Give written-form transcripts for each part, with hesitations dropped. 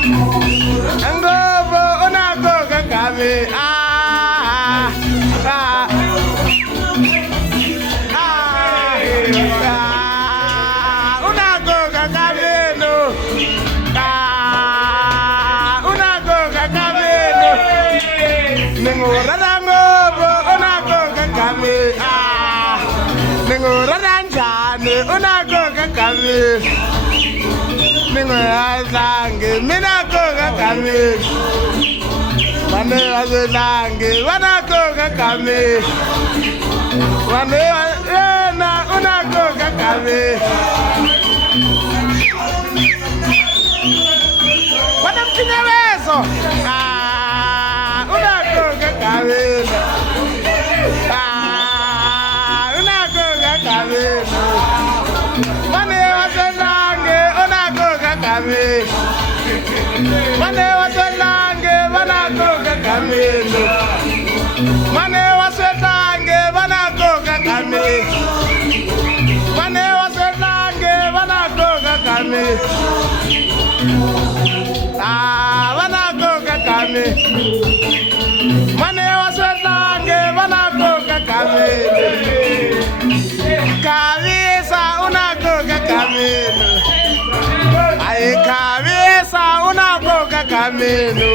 Ngobo unagoga kami unagoga kami no unagoga kami no ningurara ngobo unagoga kami ningurara njani unagoga kami Ningoyalange, mina koga kami. Wane wazelange, wana koga kami. Wane wazena, una koga kami. Wana mtinyawezo, una koga kami. Una koga kami. Wane wazelange, kami mane waselange banagoga kami mane waselange banagoga kami mane waselange banagoga kami banagoga kami mane waselange banagoga kami kabisa unagoga kami Cabeza una coca camino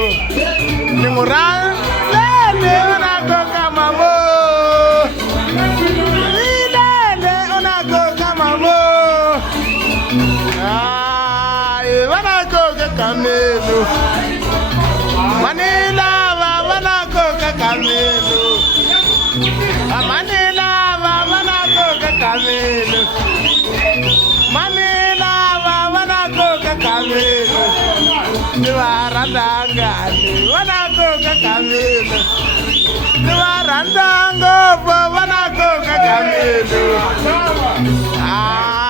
ni moral lele una coca mamó lele una coca mamó ay una coca camino Manila va una coca camino Manila va una coca camino Kamino, niwarandanga, wana koga kamino, niwarandango,